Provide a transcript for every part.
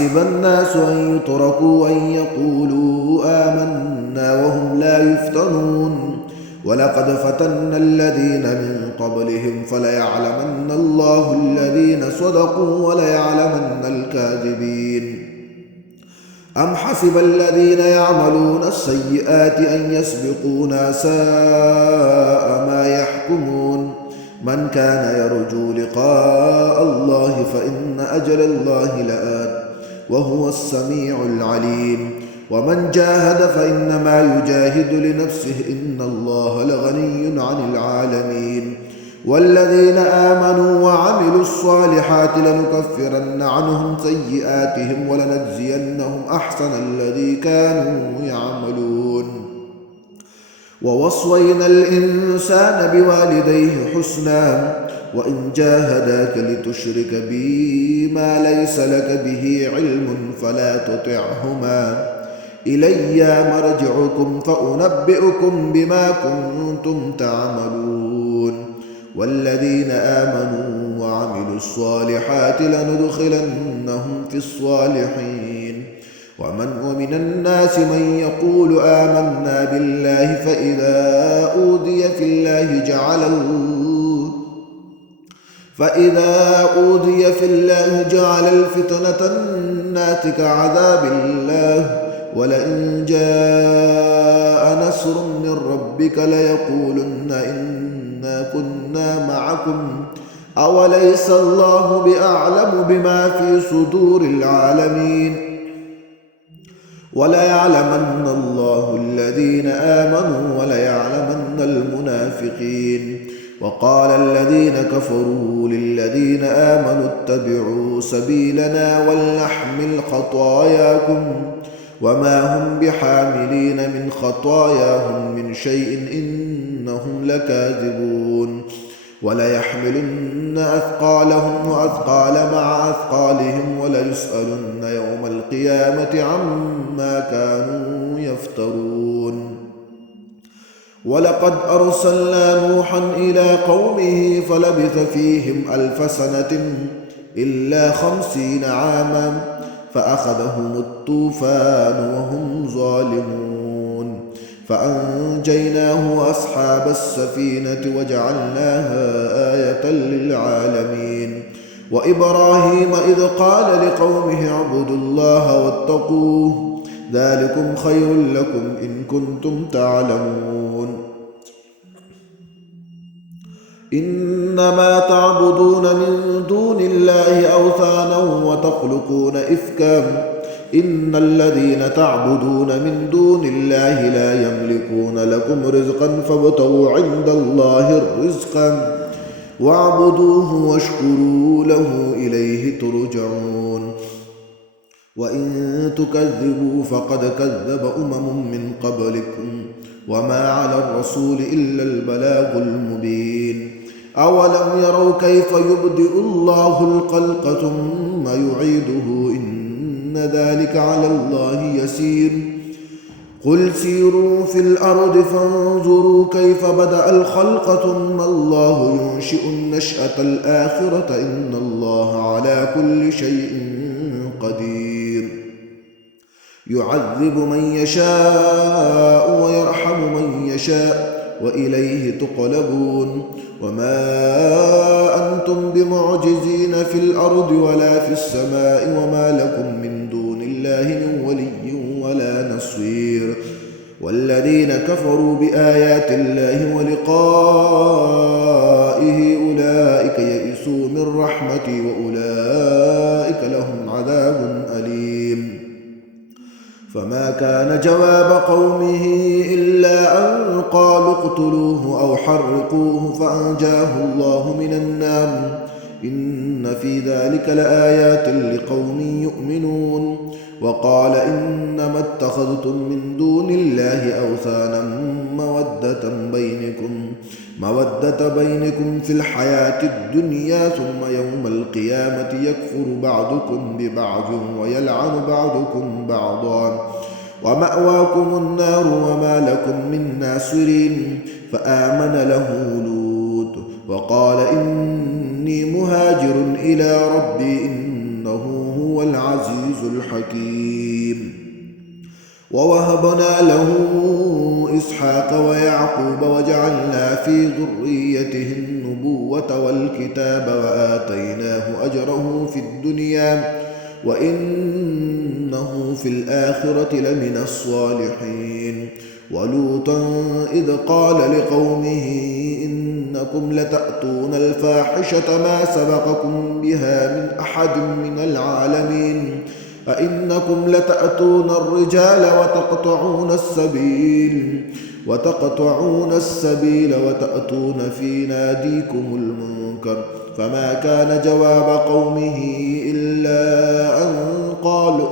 أحسب الناس أن يتركوا أن يقولوا آمنا وهم لا يفتنون ولقد فتنا الذين من قبلهم فليعلمن الله الذين صدقوا وليعلمن الكاذبين أم حسب الذين يعملون السيئات أن يسبقونا ساء ما يحكمون من كان يرجو لقاء الله فإن أجل الله لآت وهو السميع العليم ومن جاهد فإنما يجاهد لنفسه إن الله لغني عن العالمين والذين آمنوا وعملوا الصالحات لنكفرن عنهم سيئاتهم ولنجزينهم أحسن الذي كانوا يعملون ووصينا الإنسان بوالديه حسنا وإن جاهداك لتشرك بي ما ليس لك به علم فلا تطعهما إلي مرجعكم فأنبئكم بما كنتم تعملون والذين آمنوا وعملوا الصالحات لندخلنهم في الصالحين ومن الناس من يقول آمنا بالله فإذا أوذي في الله جعل الفتنة الناس كعذاب الله ولئن جاء نصر من ربك ليقولن إنا كنا معكم أوليس الله بأعلم بما في صدور العالمين وليعلمن الله الذين آمنوا وليعلمن المنافقين وقال الذين كفروا للذين آمنوا اتبعوا سبيلنا ولنحمل خطاياكم وما هم بحاملين من خطاياهم من شيء إنهم لكاذبون وليحملن أثقالهم وأثقال مع أثقالهم وليسألن يوم القيامة عما كانوا يفترون ولقد أرسلنا نوحا إلى قومه فلبث فيهم 1000 سنة إلا 50 عاما فأخذهم الطوفان وهم ظالمون فأنجيناه وأصحاب السفينة وجعلناها آية للعالمين وإبراهيم إذ قال لقومه اعبدوا الله واتقوه ذلكم خير لكم إن كنتم تعلمون إنما تعبدون من دون الله أوثانا وتخلقون إفكا إن الذين تعبدون من دون الله لا يملكون لكم رزقا فابتغوا عند الله الرزق واعبدوه واشكروا له إليه ترجعون وإن تكذبوا فقد كذب من قبلكم وما على الرسول إلا البلاغ المبين أولم يروا كيف يبدئ الله الخلق ثم يعيده إن ذلك على الله يسير قل سيروا في الأرض فانظروا كيف بدأ الخلق ثم الله ينشئ النشأة الآخرة إن الله على كل شيء قدير يعذب من يشاء ويرحم من يشاء وإليه تقلبون وما أنتم بمعجزين في الأرض ولا في السماء وما لكم من دون الله من ولي ولا نصير والذين كفروا بآيات الله ولقائه أولئك يئسوا من رحمتي وأولئك لهم عذاب أليم فما كان جواب قومه إلا أن قالوا اقتلوه أو حرقوه فأنجاه الله من النار إن في ذلك لآيات لقوم يؤمنون وقال إنما اتخذتم من دون الله أوثانا مودة بينكم في الحياة الدنيا ثم يوم القيامة يكفر بعضكم ببعض ويلعن بعضكم بعضا ومأواكم النار وما لكم من ناصرين فآمن له لوط وقال إني مهاجر إلى ربي إنه هو العزيز ووهبنا له إسحاق ويعقوب وجعلنا في ذريته النبوة والكتاب وآتيناه أجره في الدنيا وإنه في الآخرة لمن الصالحين ولوطا إذ قال لقومه إنكم لتأتون الفاحشة ما سبقكم بها من أحد من العالمين أئنكم لتأتون الرجال وتقطعون السبيل وتأتون في ناديكم المنكر فما كان جواب قومه إلا أن قالوا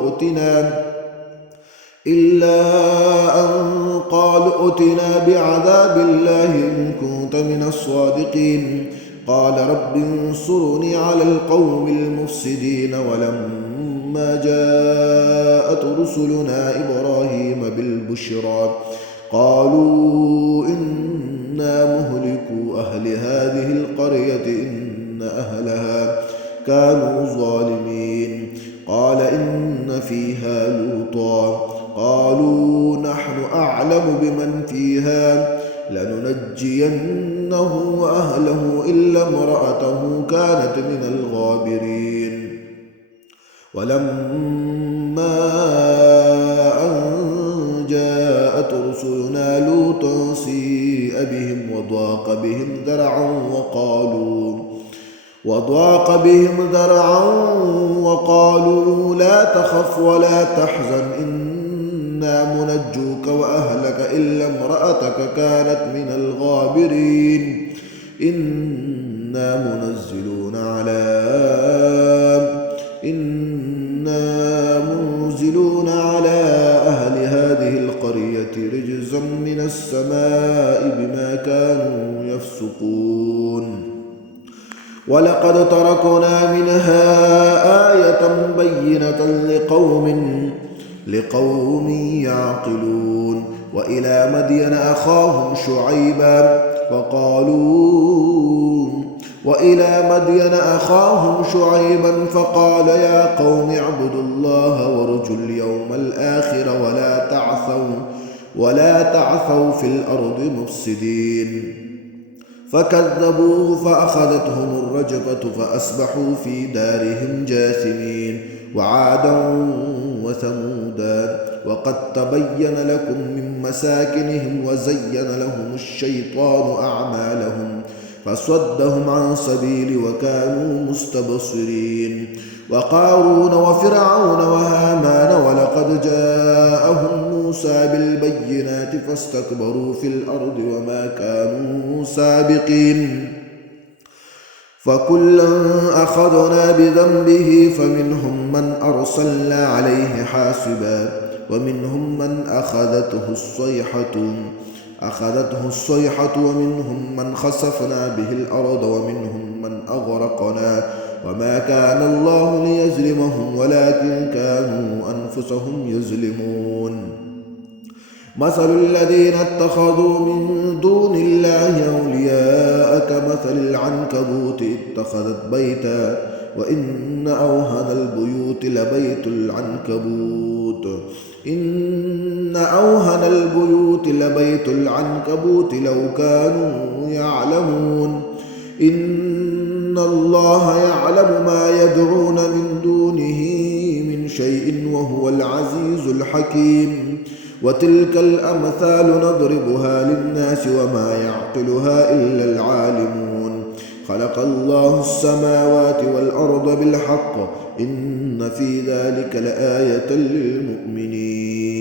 ائتنا بعذاب الله إن كنت من الصادقين قال رب انصرني على القوم المفسدين ولما جاءت رسلنا إبراهيم بالبشرى قالوا إنا مهلكو أهل هذه القرية إن أهلها كانوا ظالمين قال إن فيها لوطا قالوا نحن أعلم بمن فيها لننجينه وأهله إلا امرأته كانت من الغابرين ولما أن جاءت رسلنا لوطا سيء بهم وضاق بهم ذرعا وقالوا لا تخف ولا تحزن إنا منجوك وأهلك إلا امرأتك كانت من الغابرين إنا منزلون على أهل هذه القرية رجزا من السماء بما كانوا يفسقون ولقد تركنا منها آية بينة لقوم يعقلون وإلى مدين أخاهم شعيبا فقال يا قوم اعبدوا الله وارجوا اليوم الآخر ولا تعثوا في الأرض مفسدين فكذبوه فأخذتهم الرجفة فأصبحوا في دارهم جاثمين وعادا وثمودا وقد تبين لكم من مساكنهم وزين لهم الشيطان أعمالهم فصدهم عن سبيل وكانوا مستبصرين وقارون وفرعون وهامان ولقد جاءهم موسى بالبينات فاستكبروا في الأرض وما كانوا سابقين فكلا أخذنا بذنبه فمنهم من أرسلنا عليه حاسبا ومنهم من أخذته الصيحة ومنهم من خسفنا به الأرض ومنهم من أغرقنا وما كان الله ليظلمهم ولكن كانوا أنفسهم يظلمون مثل الذين اتخذوا من دون الله أولياء كمثل العنكبوت اتخذت بيتا وإن أوهن البيوت لبيت العنكبوت لو كانوا يعلمون إن الله يعلم ما يدعون من دونه من شيء وهو العزيز الحكيم وتلك الأمثال نضربها للناس وما يعقلها إلا العالمون خلق الله السماوات والأرض بالحق إن في ذلك لآية للمؤمنين